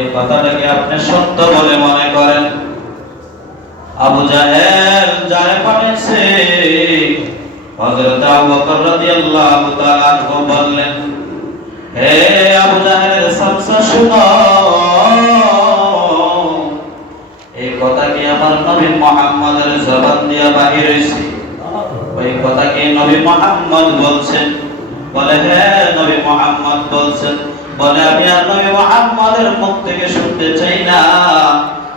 ওই কথাটাকে আপনি সত্য বলে মনে করেন? আবু জাহেল যারে পাঠাইছে হযরত আবু বকর রাদিয়াল্লাহু তাআলা আনহু বললেন, হে আবু জাহেলের সামসা শুনো, এই কথা কি আমার নবী মুহাম্মদের জবান দিয়া বাহির হইছে? ওই কথা কি নবী মুহাম্মদ বলছেন? বলে হ্যাঁ নবী মুহাম্মদ বলছেন। বলে আমি আর নবী মুহাম্মদের মুখ থেকে শুনতে চাই না,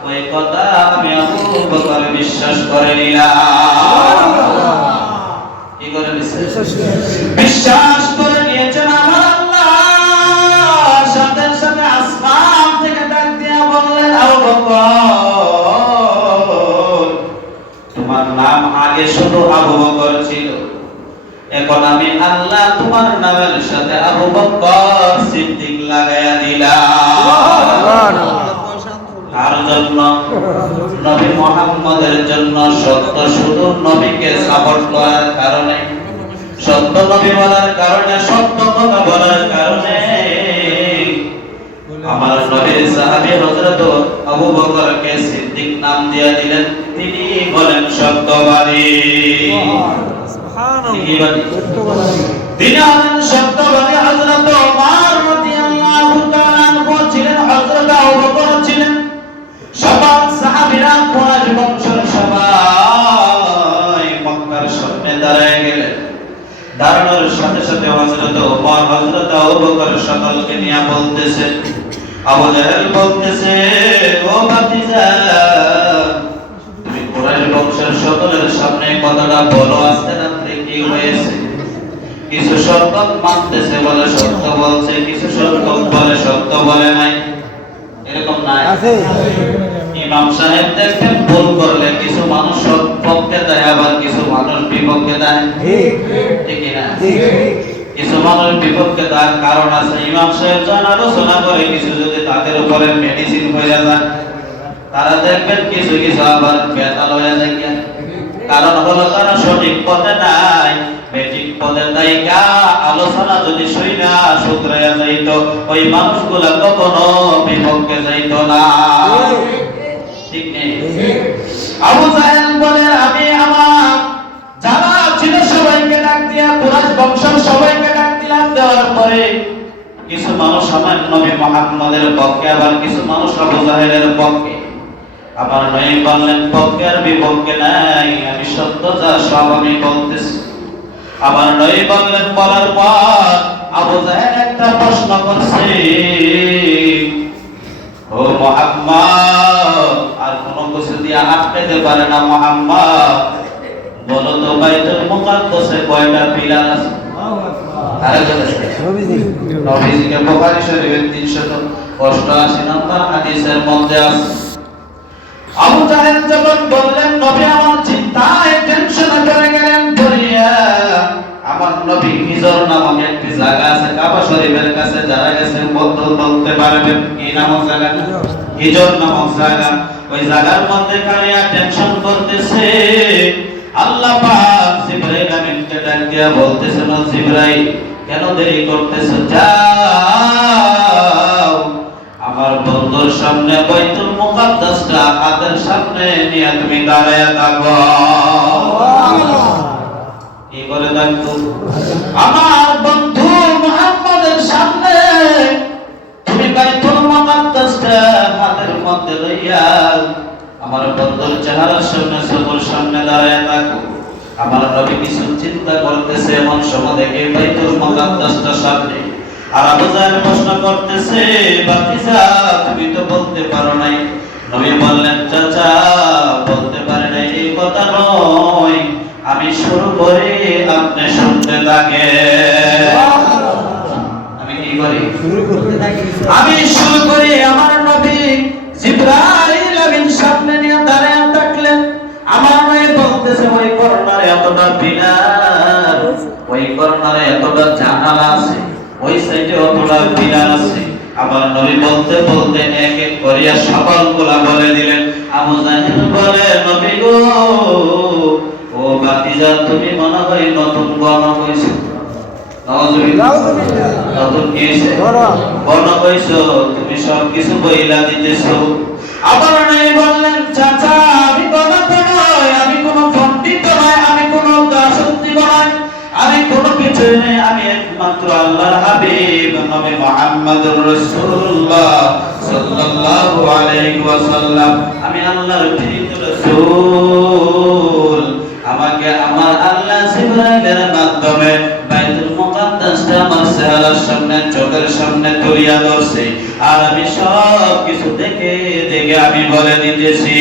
ওই কথা আমি আবু বকর বিশ্বাস করে নিলাম। কি করে বিশ্বাস করে নিয়েছেন আমার আল্লাহ। সাথে সাথে আসমান থেকে ডাক দিয়া বললেন, আবু বকর, তোমার নাম আগে শুধু আবু বকর ছিল, এখন আমি আল্লাহ তোমার নামের সাথে আবু বকর সিদ্দিক লাগাইয়া দিলাম। কার জন্য? নবী মুহাম্মদের জন্য। সত্য শুধু নবীকে সাপোর্ট করার কারণে, সত্য নবী বলার কারণে, সত্য কথা বলার কারণে আমার নবীর সাহাবী হযরত আবু বকরকে সিদ্দিক নাম দিয়ে দিলেন। তিনি বলেন সত্যবাদী। তিনি হলেন সত্যবাদী। হযরত ওমর রাদিয়াল্লাহু তাআলা আনহু ছিলেন, হযরত আবু বকর ছিলেন, সবার সাহাবীরা কুরাইশ বংশের সবাই মক্কার সামনে দাঁড়ায় গেলেন। দাঁড়ানোর সাথে সাথে হযরত ওমর হযরত আবু বকর সকলকে নিয়ে বলতেছে, আবু জাহেল বলতেছে, ও ভাতিজা, তুমি কুরাইশ বংশের সকলের সামনে কথাটা বলো, আস্তে আস্তে কি হয়েছে? কিছু সত্য মানতেছে বলে সত্য বলছে, কিছু সত্য বলে সত্য বলে নাই। এরকম নাই আছে? ইমাম সাহেব দেখেন ভুল করলে কিছু মানুষ পক্ষে দেয়, আবার কিছু মানুষ বিপক্ষে দেয়। ঠিক না? কিছু মানুষ বিপক্ষে দেওয়ার কারণ আছে। ইমাম সাহেব যখন আলোচনা করে কিছু যদি তাদের উপরে মেডিসিন হয়ে যায়, তারা দেখবেন কিছু কিছু আবার বেতাল হয়ে যায়। কারণ হলো তারা সঠিক পথে নাই, বেঠিক পথে দায়িকা আলোচনা যদি শুইনা শুধরাইয়া যাইত, ওই মানুষগুলা কখনো বিপক্ষে যাইত না। ঠিক নেই? আবু জাহেল বলে, আমি আমার যারা ছিল সবাইকে ডাক দিয়া, কুরাইশ বংশের সবাইকে ডাক দিলাম। দেওয়ার পরে কিছু মানুষ আমার নবী মুহাম্মদের পক্ষে, আবার কিছু মানুষ আবু জাহেলের পক্ষে। আমার নবী বললেন, পক্ষে আর বিপক্ষে নাই, আমি সত্য যা সব আমি বলতেছি। আমার নবী বললেন, বলার পর আবু জাহেল একটা প্রশ্ন করছে, ও মুহাম্মদ, আর কোন কিছু দিয়ে আটকাতে পারে না মুহাম্মদ, বলো তো বাইতুল মুকাদ্দাসে কয়টা পিলার আছে? নবীজিকে বুখারী শরীফের 388 নম্বর হাদিসের মধ্যে আছে। আবু জাহেল যখন বললেন, নবী আমার চিন্তায় টেনশনে পড়ে গেলেন, বলিয়া আমার নবী হিজর নামক একটি জায়গা আছে কাবা শরীফের কাছে, যারা গেছেন বলতে পারবেন কি নামক জায়গা? হিজর নামক জায়গা। ওই জায়গার মধ্যে কারিয়া টেনশন করতেছে। আল্লাহ পাক জিবরাইল আমিনকে ডাক দিয়া বলতেছেন, ও জিবরাইল, কেন দেরি করতেছো? যাও আমার বন্ধুর সামনে বাইতুল মুকাদ্দাসটা হাতের সামনে নিয়ে তুমি দাঁড়ায়া থাকো। কি করে থাকবো? আমার বন্ধু মুহাম্মদের সামনে তুমি বাইতুল মুকাদ্দাসটা হাতের মধ্যে লইয়া আমার বন্ধুর চেহারার সামনে, সবার সামনে দাঁড়ায়া থাকো। আমার নবী কিছু চিন্তা করতেছে, এমন সময় দেখে বাইতুল মুকাদ্দাসটা সামনে। আর আবু জাহেল প্রশ্ন করতেছে, ভাতিজা, তুমি তো বলতে পারো নাই। নবী বললেন, চাচা, বলতে পারে নাই এই কথা নয়, আমি শুরু করি, আপনি শুনতে থাকেন। আমি কি করি? আমি শুরু করি। আমার নবী জিবরাইল আমিন সামনে নিয়ে দাঁড়ায় থাকলেন। আমার নবী বলতেছে, ওই কর্নারে এতটা পিলার, ওই কর্নারে এতটা জানালা আছে, ওই সাইডে অতটা পিলার আছে। আবার নবী বলতে বলতে এক এক করিয়া সকলগুলা বলে দিলেন। আবু জাহেল বলে, নবী গো, ও ভাতিজা, তুমি মনে হয় নতুন গণ হইছো। নাউজুবিল্লাহ। তখন কি হইছে? বড় কইছো তুমি সব কিছু বইলা দিতেছো। আবার নাই বললেন চাচা আমি কোনো নয়, আমি কোনো পণ্ডিত নয়, আমি কোনো দাসত্ব নয়, আমি কোনো কিছু নয়, আমি একমাত্র আল্লাহর হাবিব নবী মুহাম্মদুর রাসূলুল্লাহ সাল্লাল্লাহু আলাইহি ওয়াসাল্লাম। আমি আল্লাহর প্রিয় রাসূল। আমাকে আমার আল্লাহ জিবরাইলের মাধ্যমে বাইতুল মুকাদ্দাসটা আমার চেহারার সামনে চোখের সামনে তুলিয়া ধরছে, আর আমি সব কিছু দেখে দেখে আমি বলে দিতেছি।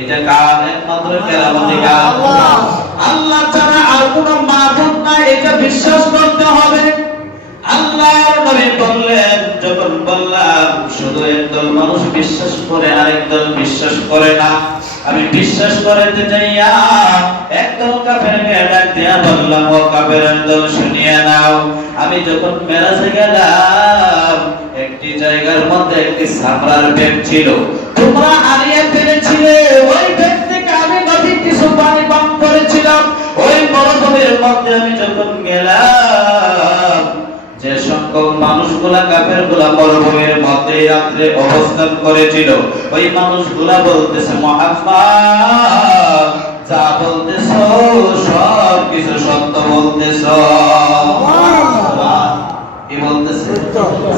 এটা কার? একমাত্র কেরামতি কার? আল্লাহ ছাড়া আর কোনো মাবুদ নাই, এটা বিশ্বাস করতে হবে। আল্লাহর নবী বললেন, যখন বললাম শুধু একদল মানুষ বিশ্বাস করে আরেক দল বিশ্বাস করে না, আমি বিশ্বাস করাতে যাইয়া একদল কাফেরকে ডাক দিয়া বললাম, ও কাফেরের দল শুনিয়া নাও, আমি যখন মেরাজে গেলাম একটি জায়গার মধ্যে একটি সামরার ব্যাগ ছিল, তোমরা হারিয়ে ফেলেছিলে। ওই ব্যাগ থেকে আমি নবী কিছু পানি পান করেছিলাম। ওই মরুভূমির মধ্যে আমি যখন গেলাম, যে সংখ্যক মানুষগুলা কাফেরগুলা মরুভূমির মধ্যে রাত্রে অবস্থান করেছিল, ওই মানুষগুলা বলতেছে, মুহাম্মদ যা বলতেছো সব কিছু সত্য বলতেছো। কি বলতেছে?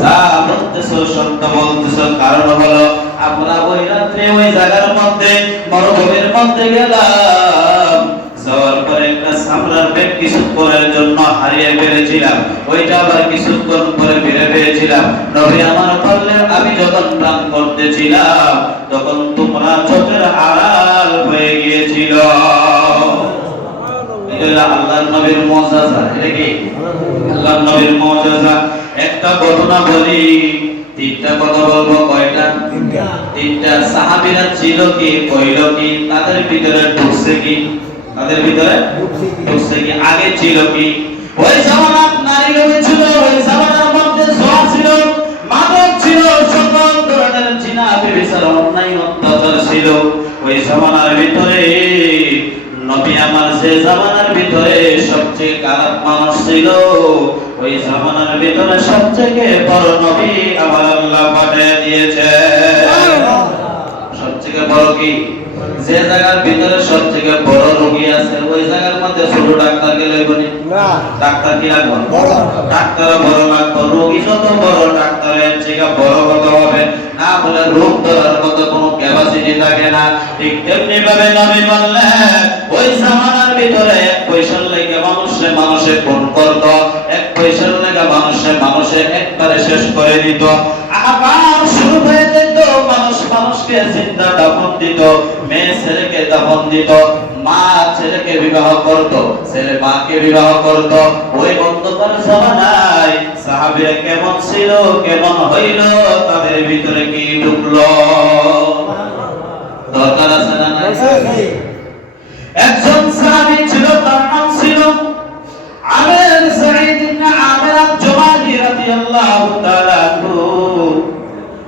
যা বলতেছো সত্য বলতেছো। কারণ হলো আমরা ওই রাত্রে ওই জায়গার মধ্যে মরুভূমির মধ্যে গেলাম, যাওয়ার পরে একটা সামরার ব্যাগ কিছুক্ষণের জন্য হারিয়ে ফেলেছিলাম, ওইটা আবার কিছুক্ষণ পরে ফিরে পেয়েছিলাম। নবী আমার বললেন, আমি যখন প্রাণ করতেছিলাম তখন তোমরা চোখের আড়াল হয়ে গিয়েছিল। এটা আল্লাহর নবীর মুজিজা। এটা কি আল্লাহর নবীর মুজিজা? একটা ঘটনা বলি, তিনটা কথা বলবো। কয়টা? তিনটা। সাহাবীরা ছিল কি, কইল কি, তাদের ভিতরে ঢুকছে কি, তাদের ভিতরে ঢুকছে কি, আগে ছিল কি? ওই জামানার নারী লোভী ছিল, ওই জামানার মধ্যে জোয়া ছিল, মাদক ছিল, সকল ধরনের জিনা ব্যভিচার অন্যায় অত্যাচার ছিল। ওই জামানার ভিতরে নবী আমার যে জামানার ভিতরে সবচেয়ে খারাপ মানুষ ছিল, ওই জামানার ভিতরে সবচেয়ে বড় নবী আমার আল্লাহ পাঠিয়ে দিয়েছে। সবচেয়ে বড় কি? যে জায়গার ভিতরে সবচেয়ে বড় রোগী আছে, ওই জায়গার মধ্যে ছোট ডাক্তার গেলে বলি না, ডাক্তার কি লাগবে? ডাক্তার বড় লাগবে। রোগী যত বড়, ডাক্তারের থেকে বড় কত হবে না, বলে রোগ ধরার মতো কোনো ক্যাপাসিটি থাকে না। ঠিক তেমনি ভাবে নবী বললেন, ওই জামানার ভিতরে এক পয়সার লেগে মানুষে খুন করত, এক পয়সার লেগে মানুষে একবারে শেষ করে দিত। আবার শুরু হয়ে যেত, মানুষকে জিন্দা দাফন দিত, মেয়ে ছেলেকে দাফন দিত, মা ছেলেকে বিবাহ করত, ছেলে মাকে বিবাহ করত। ওই অন্ধকার জামানায় সাহাবীরা কেমন ছিল, কেমন হইল, তাদের ভিতরে কি ঢুকলো? দরকার আছে না নাই? একজন সাহাবী ছিল, তার নাম ছিল আমির সাঈদ ইবনে আমির আল-জুমাহি রাদিয়াল্লাহু তাআলা আনহু।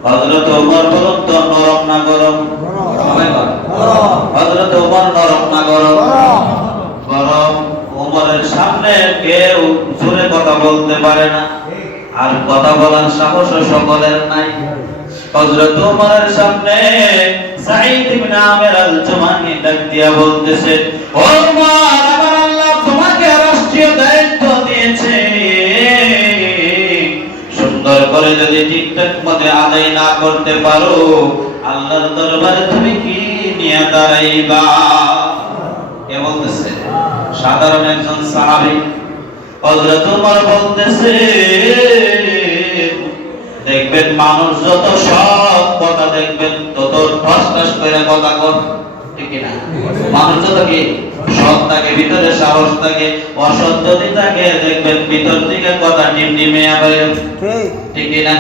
হযরত ওমর বলুন তো, নরম না গরম? হযরত ওমর নরম না গরম? গরম। ওমরের সামনে কেউ জোরে কথা বলতে পারে না, আর কথা বলার সাহস সকলের নাই। হযরত ওমরের সামনে সাঈদ ইবনে আমির আল-জুমাহি ডাক দিয়া বলতেছে, ও ওমর, আমার আল্লাহ তোমাকে রাষ্ট্রীয় দায়িত্ব দিয়েছে, সুন্দর করে যদি ঠিকঠাক মতে আদায় না করতে পারো, আল্লাহর দরবারে তুমি কি নিয়ে দাঁড়াইবা? কে বলতেছে? সাধারণ একজন সাহাবী। হযরত ওমর বলতেছে, দেখবেন মানুষ যত সব কথা দেখবেন তত ঠস ঠস করে কথা কর, ঠিক না? মানুষ যত কি সৎ থাকে, ভিতরে সাহস থাকে, অসৎ যদি থাকে দেখবেন ভিতর থেকে কথা ডিমডিমে আবার, ঠিক না?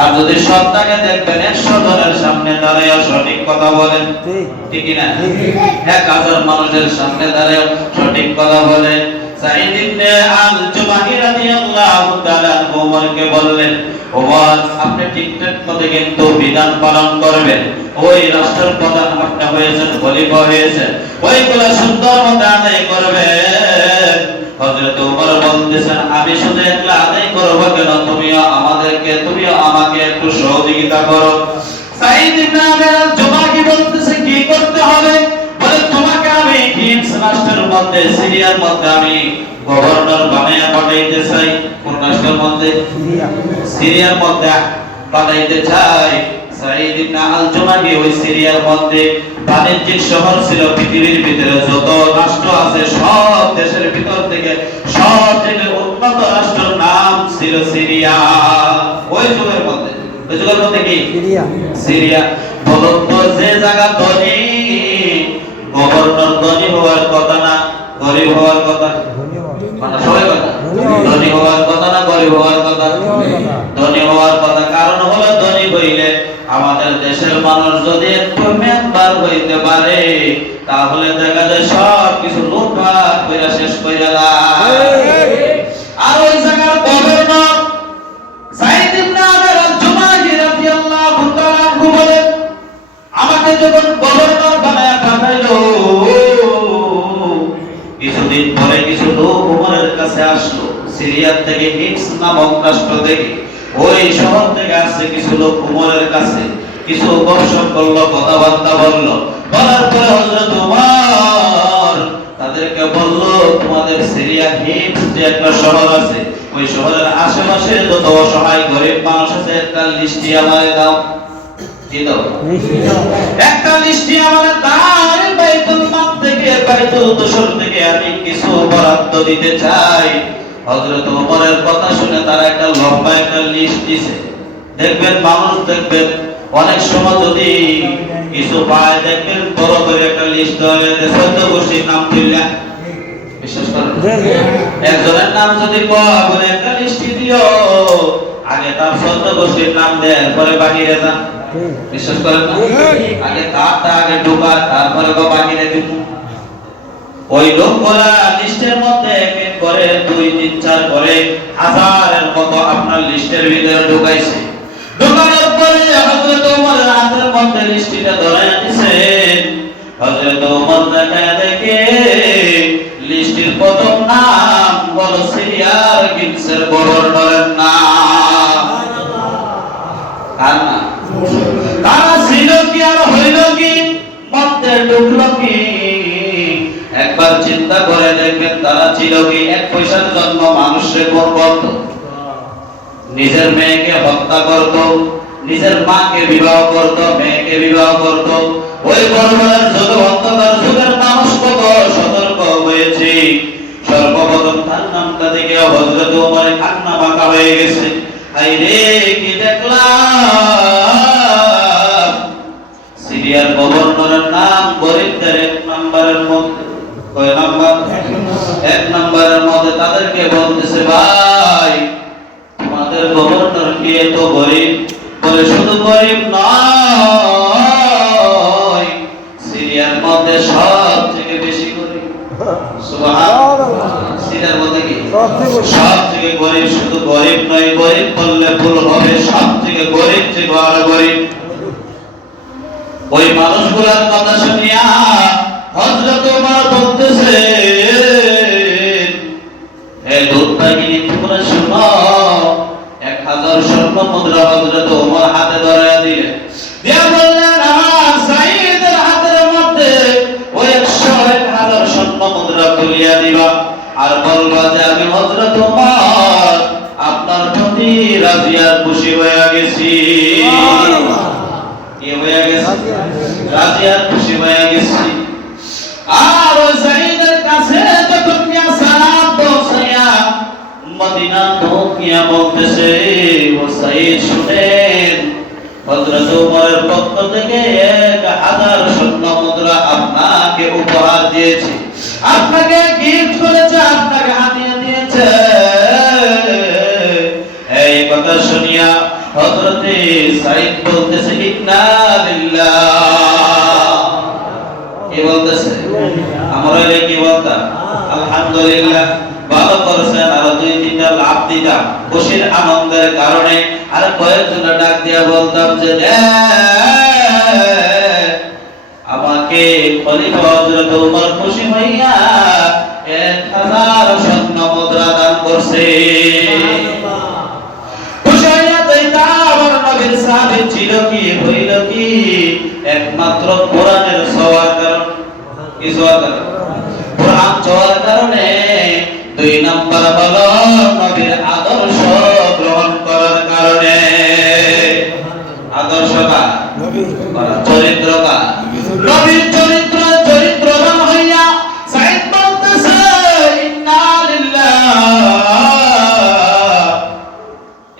আর যদি সৎ থাকে দেখবেন 100 জনের সামনে দাঁড়ায় সঠিক কথা বলেন, ঠিক না? 1000 মানুষের সামনে দাঁড়ায় সঠিক কথা বলেন। সাঈদ ইবনে আল-জুমাহি রাদিয়াল্লাহু তাআলা ওমরকে বললেন, ওমর, আপনি ঠিকঠাক মতে কিন্তু বিধান পালন করবেন। ওই রাষ্ট্রের প্রধান আপনি হয়েছেন, খলিফা হয়েছেন, ওইগুলা সুন্দর মতে আদায় করবেন। হযরত ওমর বলতেছেন আমি শুধু একলা আদায় করব কেন, তুমিও আমাকে একটু সহযোগিতা করো। সাঈদ ইবনে আমির আল-জুমাহি বলতেছে কি করতে হবে? বলে তোমাকে আমি হিমস রাষ্ট্রের মধ্যে, সিরিয়ার মধ্যে আমি গভর্নর বানায়া পাঠাইতে চাই। কোন রাষ্ট্রের মধ্যে? সিরিয়ার মধ্যে পাঠাইতে চাই। সাঈদ ইবনে আল-জুমাহি ওই সিরিয়ার মধ্যে বাণিজ্যিক শহর ছিল, পৃথিবীর ভিতরে যত রাষ্ট্র আছে সব দেশের ভিতর থেকে সবথেকে উন্নত রাষ্ট্রের নাম ছিল সিরিয়া। ওই যুগের মধ্যে, ওই যুগের মধ্যে কি সিরিয়া। বলুন তো যে জায়গা ধনী, গভর্নর ধনী হওয়ার কথা না গরিব হওয়ার কথা? মানে সবাই কথা ধনী হওয়ার কথা না গরিব হওয়ার কথা? ধনী হওয়ার কথা। কারণ হলো ধনী হইলে আমাদের দেশের মানুষ যদি একটু মেম্বার হইতে পারে তাহলে দেখা যায় সব কিছু লুটপাট কইরা শেষ কইরা দেয়। আর ওই জায়গার গভর্নর সাঈদ ইবনে আমির আল-জুমাহি রাদিয়াল্লাহু তাআলা আনহু বলেন, আমাকে যখন গভর্নর বানায়া পাঠাইলো, কিছুদিন পরে কিছু লোক ওমরের কাছে আসলো সিরিয়া থেকে, হিমস নামক রাষ্ট্র থেকে, ওই শহর থেকে আসছে কিছু লোক ওমরের কাছে, কিছু গবেষণা করলো, কথাবার্তা বললো। বলার পরে হযরত ওমর তাদেরকে বলল, তোমাদের সিরিয়া হিমস যে একটা শহর আছে, ওই শহরের আশেপাশে যত অসহায় গরিব মানুষ আছে একটা লিস্টি আমারে দাও। কি দাও? একটা লিস্টি আমারে দাও। বাইতুল মাল থেকে, বাইতুল দোসর থেকে আমি কিছু বরাদ্দ দিতে চাই। হযরত ওমরের কথা শুনে তারা একটা লম্বা একটা লিস্ট দিয়েছে। দেখবেন মানুষ, দেখবেন অনেক সময় যদি কিছু পায়, দেখবেন বড় করে একটা লিস্ট দেওয়া হয়েছে, 14 গোষ্ঠীর নাম দিলা। বিশ্বাস করেন? একজনের নাম যদি বলে একটা লিস্ট দিও, আগে তার 14 গোষ্ঠীর নাম দেয়, পরে বাহিরে যান। বিশ্বাস করেন না? আগে তারটা আগে ঢোকা, তারপরে বাহিরে দিব। ওই লোকগুলা লিস্টের মধ্যে এক এক করে 2, 3, 4 করে হাজারের মতো আপনার লিস্টের ভিতরে ঢুকাইছে। ঢুকানোর পরে হযরত ওমরের হাতের মধ্যে লিস্টটা ধরায় দিয়েছেন। হযরত ওমর দেখে লিস্টের প্রথম নাম হলো সিরিয়ার হিমসের গভর্নরের নাম। কার নাম? তারা ছিল কি আর হইল কি, মধ্যে ঢুকলো কি? একবার চিন্তা করে দেখবেন তারা ছিল কি? 1 পয়সার জন্য মানুষকে খুন করত, নিজের মেয়েকে হত্যা করত, নিজের মাকে বিবাহ করত, মেয়েকে বিবাহ করত। ওই বর্বরের যুগ, অন্ধকার যুগের মানুষ কত সতর্ক হয়েছে। সর্বপ্রথম তার নামটা দেখে হযরত ওমরের কান্না বাঁকা হয়ে গেছে। আইরে কি দেখলাম, সিরিয়ার গভর্নরের নাম গরিবদের 1 নম্বরের মধ্যে। কয় নাম্বার? 1 নম্বরের মধ্যে। তাদেরকে বলতেছে, ভাই তোমাদের গভর্নর কি এত গরিব? বলে শুধু গরিব নয়, সিরিয়ার মধ্যে সবথেকে বেশি গরিব। সুবহানাল্লাহ। সিরিয়ার মধ্যে কি সবথেকে গরিব? শুধু গরিব নয়, গরিব বললে ভুল হবে, সবথেকে গরিব থেকে আরো গরিব। ওই মানুষগুলোর কথা শুনিয়া হযরত ওমর বলতেছে, হে দুর্ভাগিনী, তোমরা শুনো। 1000 স্বর্ণ মুদ্রা হযরত ওমর হাতে ধরায়া দিলেন, দিয়া বললেন, আমার সাঈদের হাতের মধ্যে ওই 1000 স্বর্ণ মুদ্রা তুলিয়া দিবা, আর বলবা যে আমি হযরত ওমর আপনার প্রতি রাজি আর খুশি হয়ে গেছি। কি হয়ে গেছি? রাজি আর খুশি হয়ে গেছি। আর ওই সাঈদের কাছে যখন নিয়া সালাম পৌঁছায়া মদিনা ঢুকিয়া বলতেছে, ও সাঈদ শুনেন, হযরত ওমরের পক্ষ থেকে 1000 স্বর্ণ মুদ্রা আপনাকে উপহার দিয়েছি, আপনাকে গিফট করেছে, আপনাকে হাদিয়া দিয়েছে। এই কথা শুনিয়া হযরত সাঈদ বলতেছে, ইন্না লিল্লাহ। কি বলতেছে? আমরা কি বলতাম? আলহামদুলিল্লাহ। ভালো করেছেন, আরো 2-3টা লাভ দিতাম খুশির আনন্দের কারণে। আর কয়েকজন ডাক দিয়া বলতাম যে আমাকে খলিফা হযরত ওমর খুশি হইয়া 1000 স্বর্ণ মুদ্রা দান করছে। আমার নবীর সাহাবী ছিল কি, হইল কি, একমাত্র কোরআনের ছোঁয়ার কারণে। কি ছোঁয়ার কারণে? কোরআন ছোঁয়ার কারণে। 2 নাম্বার হলো নবীর আদর্শ গ্রহণ করার কারণে। আদর্শ কা, চরিত্র কা, নবীর চরিত্র, চরিত্রবান হইয়া সাইদ বলতেছে ইন্না লিল্লাহ।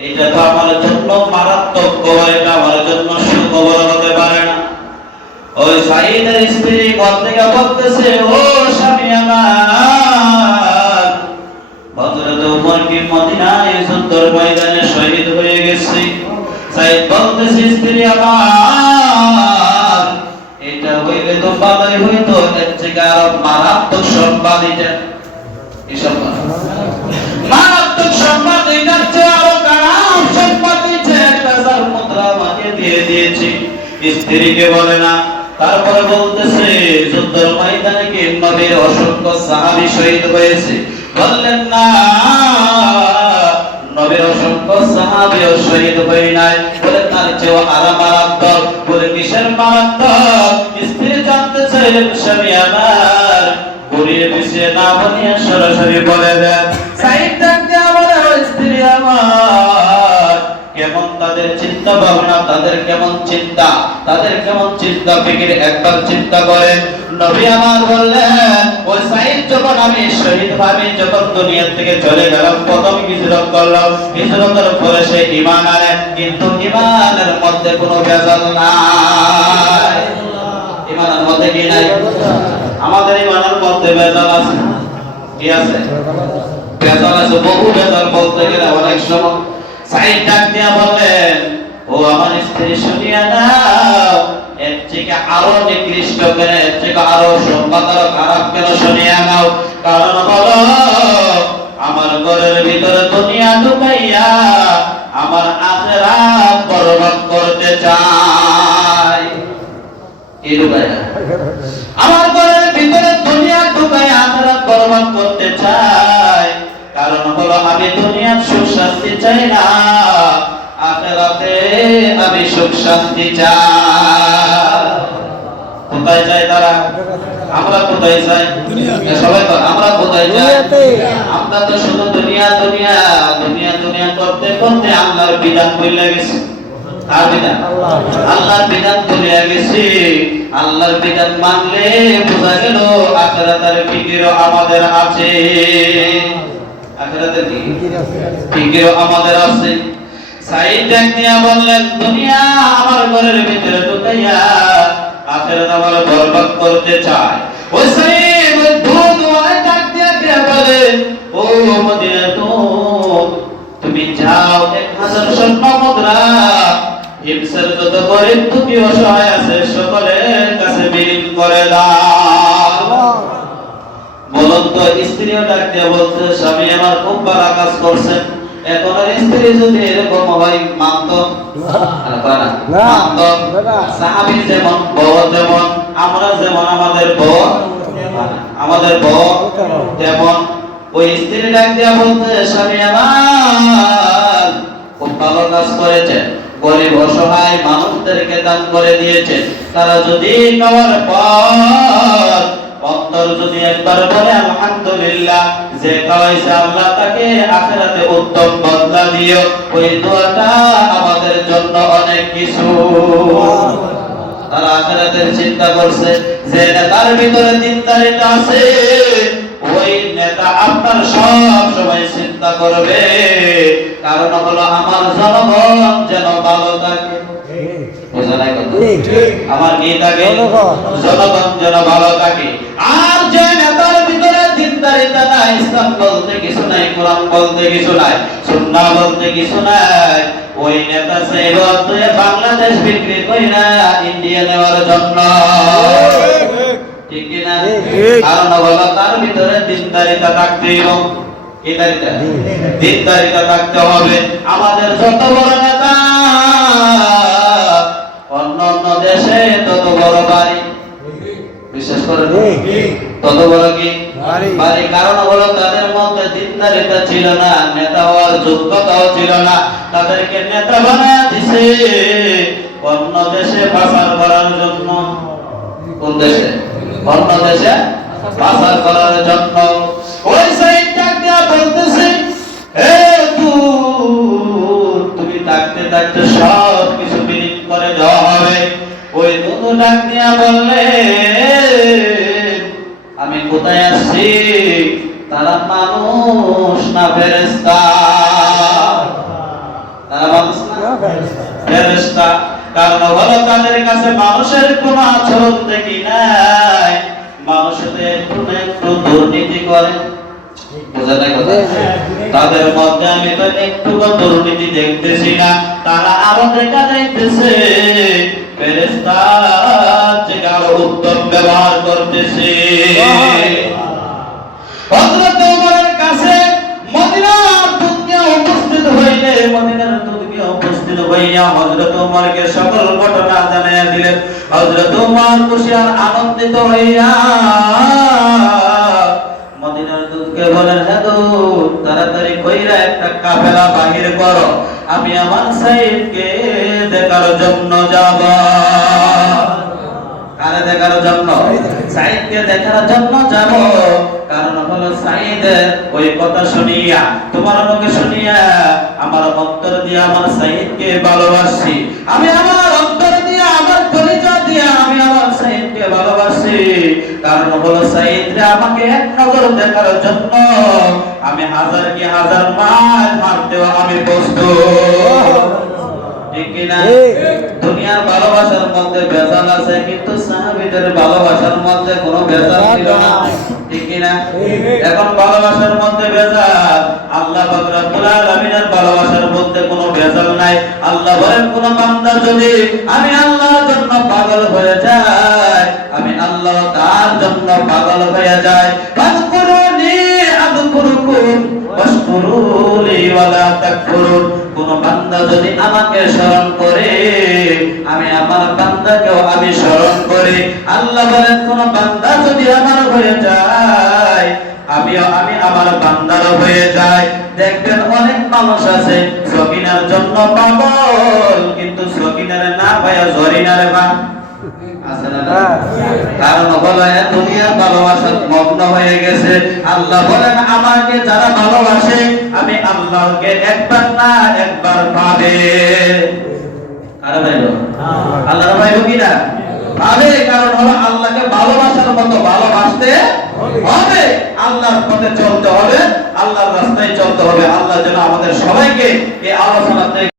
এটা তো আমার জন্য মারাত্মক খবর, এটা আমার জন্য সুখবর হতে পারে না। ওই সাইদের স্ত্রী ঘর থেকে বলতেছে, ও স্বামী আমার, হযরত ওমর কি মদিনায় যুদ্ধের ময়দানে শহীদ হয়ে গেছে। সাইদ বলতেছে, স্ত্রী আমার, এটা হইলে তো ভালোই হইতো, এর থেকে আরো মারাত্মক সংবাদ এটা। কি সংবাদ? মারাত্মক সংবাদ, এটার চেয়ে আরো খারাপ সংবাদ দিচ্ছে। 1000 মুদ্রা আমাকে দিয়ে দিয়েছি। স্ত্রীকে বলে না, তারপরে বলতেছে যুদ্ধের ময়দানে কি নবীর অসংখ্য সাহাবী শহীদ হয়েছে? বললেন না, নবীর অসংখ্য সাহাবীও শহীদ হয় নাই। বলে তার চেয়েও আরো মারাত্মক। বলে কিসের মারাত্মক? স্ত্রী জানতে চাইলেন, স্বামী আমার, ঘুরিয়ে পিছিয়ে না বলিয়া সরাসরি বলে দেন। সাইদ ডাকতে আমার স্ত্রী আমার, কেমন তাদের চিন্তা ভাবনা, তাদের কেমন চিন্তা, তাদের কেমন চিন্তা ফিকির একবার চিন্তা করেন। নবী আমার বললেন, ওই সাইদ যখন আমি শহীদ ভাবে যখন দুনিয়া থেকে চলে গেলাম, প্রথম হিজরত করলাম, হিজরতের পরে সে ঈমান আনে, কিন্তু ঈমানের মধ্যে কোনো ভেজাল নাই। ঈমানের মধ্যে কি নাই? আমাদের ঈমানের মধ্যে ভেজাল আছে। কি আছে? ভেজাল আছে, বহু ভেজাল। বলতে গেলে অনেক সময় সাইদ ডাক দিয়া বললেন, ও আমার স্ত্রী শুনিয়া নাও, এর থেকে আরো নিকৃষ্ট কেন, এর থেকে আরো সংবাদ আরো খারাপ কেন শুনিয়া নাও। কারণ হলো আমার ঘরের ভিতরে দুনিয়া ঢুকাইয়া আমার আখিরাত বরবাদ করতে চায়। কি ঢুকাইয়া? আমার ঘরের ভিতরে দুনিয়া ঢুকাইয়া আখিরাত বরবাদ করতে চায়। কারণ হলো আমি দুনিয়ার সুখ শান্তি চাই না, আখিরাতে আমি সুখ শান্তি চাই। কোথায় চাই তারা? আমরা কোথায় চাই? সবাই তো আমরা কোথায় চাই? আমরা তো শুধু দুনিয়া দুনিয়া দুনিয়া দুনিয়া করতে করতে আল্লাহর বিধান ভুলে গেছি। কার বিধান? আল্লাহর বিধান ভুলে গেছি। আল্লাহর বিধান মানলে বোঝা গেল আখিরাতের ফিকিরও আমাদের আছে। আখিরাতের কি ফিকিরও আমাদের আছে। সাইদ ডাক দিয়া বললেন, দুনিয়া আমার ঘরের ভিতরে ঢুকাইয়া আখিরাত আমার বরবাদ করতে চায়। ওই সাইদ ওই দুধ ওয়ালা ডাক দিয়া বলে, ও মদিনা তুমি যাও, 1000 স্বর্ণ মুদ্রা হিমসের যত গরিব দুঃখী অসহায় আছে সকলের কাছে বিলীন করে দাও। বলুন তো, স্ত্রীও ডাক দিয়ে বলছে, স্বামী আমার খুব ভালো কাজ করছেন। এখন আর স্ত্রী যদি এরকম হয় মানতো? মানতো? সাহাবী যেমন, বউ যেমন, আমরা যেমন, আমাদের বউ তেমন। ওই স্ত্রী ডাক দিয়ে বলছে, স্বামী আমার খুব ভালো কাজ করেছেন, গরিব অসহায় মানুষদেরকে দান করে দিয়েছেন। তারা যদি খাওয়ার পর অন্তর যদি একবার বলে আলহামদুলিল্লাহ, যে খাওয়াইছে আল্লাহ তাকে আখিরাতে উত্তম বদলা দিও, ওই দোয়াটা আমাদের জন্য অনেক কিছু। তারা আখিরাতের চিন্তা করছে। যে নেতার ভিতরে দিনদারিতা আছে, ওই নেতা আপনার সব সময় চিন্তা করবে। কারণ হলো আমার জনগণ যেন ভালো থাকে। আমার কি থাকে? জনগণ যেন ভালো থাকে। আর যে নেতার ভিতরে দিনদারিতা নাই, ইসলাম বলতে কিছু নাই, কোরআন বলতে কিছু নাই, সুন্নাহ বলতে কিছু নাই, ওই নেতা চাইবে বাংলাদেশ বিক্রি কইরা ইন্ডিয়া নেওয়ার জন্য। ঠিক কিনা? কারণ হলো তার ভিতরে দিনদারিতা থাকতেই হবে। কি দারিতা? দিনদারিতা থাকতে হবে। আমাদের যত বড় নেতা অন্য অন্য দেশে তত বড় বাড়ি, বিশেষ করে তত বড় কি পারি। কারণ হলো তাদের মধ্যে দিনদারিতা ছিল না, নেতা হওয়ার যোগ্যতাও ছিল না। তাদেরকে নেতা বানায়া দিছে অন্য দেশে পাচার করার জন্য। কোন দেশে? অন্য দেশে পাচার করার জন্য। ওই সাইড ডাকিয়া বলতেছে, হে তুমি থাকতে থাকতে সব কিছু বিলীন করে দেওয়া হবে। ওই দুটো ডাক দিয়া বললে, আমি কোথায় আসছি? তারা মানুষ না ফেরেশতা? তারা মানুষ না ফেরেশতা। কারণ হলো তাদের কাছে মানুষের কোন আচরণ দেখি নাই। মানুষদের একটু না একটু দুর্নীতি করে। বোঝা যায় কথা? তাদের মধ্যে আমি তো একটু দুর্নীতি দেখতেছি না। তারা আরো দেখা যাইতেছে ফেরেশতার থেকে আরো উত্তম ব্যবহার করতেছে। হযরত ওমরের কাছে মদিনার দূতকে উপস্থিত হইলে, মদিনার দূতকে উপস্থিত হইয়া হযরত ওমরকে সকল ঘটনা জানাইয়া দিলেন। হযরত ওমর খুশি আর আনন্দিত হইয়া মদিনার দূতকে বলেন, হে দূত, তাড়াতাড়ি কইরা একটা কাফেলা বাহির করো, আমি আমার সাইদকে দেখার জন্য যাব। কারে দেখার জন্য? সাইদকে দেখার জন্য যাব। কারণ হলো সাইদের ওই কথা শুনিয়া, তোমার মুখে শুনিয়া আমার অন্তর দিয়ে আমার সাইদকে ভালোবাসি। আমি আমার অন্তর দিয়ে, আমার পরিচয় দিয়ে আমি আমার সাইদকে ভালোবাসি। কারণ হলো সাইদরে আমাকে এক নজর দেখার জন্য আমি হাজার কি হাজার মাইল মারতেও আমি প্রস্তুত। ঠিক কি না? দুনিয়ার ভালোবাসার মধ্যে ভেজাল আছে, কিন্তু সাহাবীদের ভালোবাসার মধ্যে কোনো ভেজাল ছিল না। ঠিক কি না? এখন ভালোবাসার মধ্যে ভেজাল। আল্লাহ পাক রব্বুল আলামিনের ভালোবাসার মধ্যে কোনো ভেজাল নাই। আল্লাহ বলেন, কোন বান্দা যদি আমি আল্লাহর জন্য পাগল হয়ে যায়, আমি আল্লাহ তার জন্য পাগল হয়ে যায়। ফাযকুরুনি আযকুরুকুম ওয়াশকুরুলি ওয়ালা তাকফুরুন। কোন বান্দা যদি আমাকে স্মরণ করে, আমি আমার বান্দাকেও আমি স্মরণ করি। আল্লাহ বলেন, কোন বান্দা যদি আমার হয়ে যায়, আমি আমার বান্দার হয়ে যায়। দেখবেন অনেক মানুষ আছে সকিনার জন্য পাগল, কিন্তু সকিনারে না পায়া জরিনারে পা আছে না? কারণ হলো দুনিয়ার ভালোবাসার মগ্ন হয়ে গেছে। আল্লাহ বলেন, আমাকে যারা ভালোবাসে আমি আল্লাহকে একবার না একবার পাবে। আরে ভাইলো, আল্লাহ ভাইলো কি না পাবে? কারণ হলো আল্লাহকে ভালোবাসার মতো ভালোবাসতে হবে, আল্লাহর পথে চলতে হবে, আল্লাহর রাস্তায় চলতে হবে। আল্লাহ যেন আমাদের সবাইকে এই আলোচনা